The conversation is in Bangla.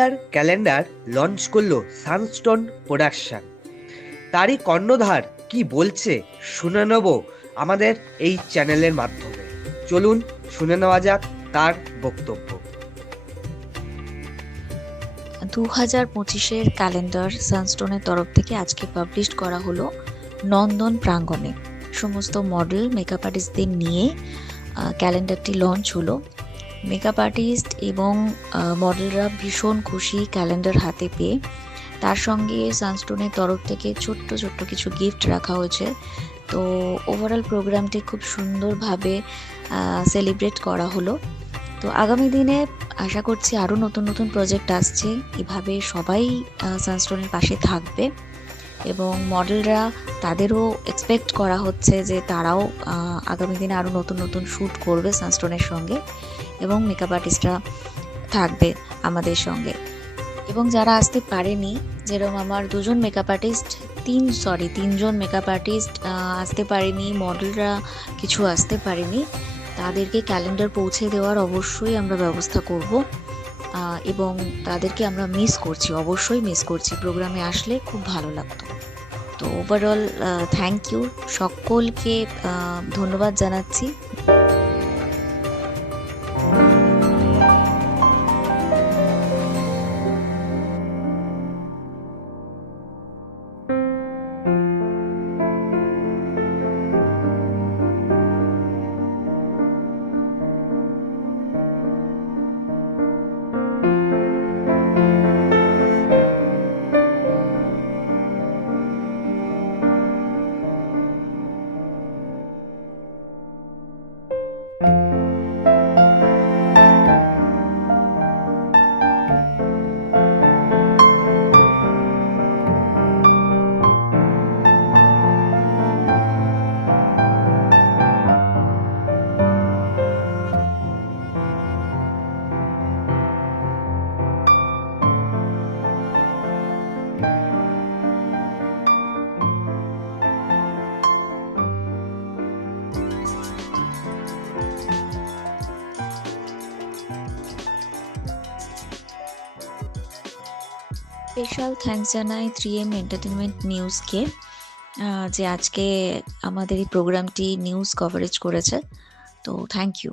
ইয়ার ক্যালেন্ডার লঞ্চ করল সানস্টোন প্রোডাকশন। তারই কর্ণধার কি বলছে শুনে নেব আমাদের এই চ্যানেলের মাধ্যমে। চলুন শুনে নেওয়া যাক তার বক্তব্য। দু হাজার পঁচিশের ক্যালেন্ডার সানস্টোনের তরফ থেকে আজকে পাবলিশ করা হলো নন্দন প্রাঙ্গণে। সমস্ত মডেল মেকআপ আর্টিস্টদের নিয়ে ক্যালেন্ডারটি লঞ্চ হলো। মেকআপ আর্টিস্ট এবং মডেলরা ভীষণ খুশি ক্যালেন্ডার হাতে পেয়ে। তার সঙ্গে সানস্টোনের তরফ থেকে ছোট্ট ছোট্ট কিছু গিফট রাখা হয়েছে। তো ওভারঅল প্রোগ্রামটি খুব সুন্দরভাবে সেলিব্রেট করা হলো। তো আগামী দিনে আশা করছি আরও নতুন নতুন প্রজেক্ট আসছে। এভাবে সবাই সানস্টোনের পাশে থাকবে। এবং মডেলরা তাদেরও এক্সপেক্ট করা হচ্ছে যে তারাও আগামী দিনে আরও নতুন নতুন শ্যুট করবে সানস্টোনের সঙ্গে এবং মেকআপ আর্টিস্টরা থাকবে আমাদের সঙ্গে। এবং যারা আসতে পারেনি, যেরকম আমার দুজন মেকআপ আর্টিস্ট তিন সরি তিনজন মেকআপ আর্টিস্ট আসতে পারেনি মডেলরা কিছু আসতে পারেনি, তাদেরকে ক্যালেন্ডার পৌঁছে দেওয়ার অবশ্যই আমরা ব্যবস্থা করব। এবং তাদেরকে আমরা মিস করছি, অবশ্যই মিস করছি। প্রোগ্রামে আসলে খুব ভালো লাগতো। তো ওভারঅল থ্যাংক ইউ সকলকে ধন্যবাদ জানাচ্ছি। স্পেশাল থ্যাংকস জানাই থ্রি এম এন্টারটেনমেন্ট নিউজকে যে আজকে আমাদের এই প্রোগ্রামটি নিউজ কভারেজ করেছে। তো থ্যাংক ইউ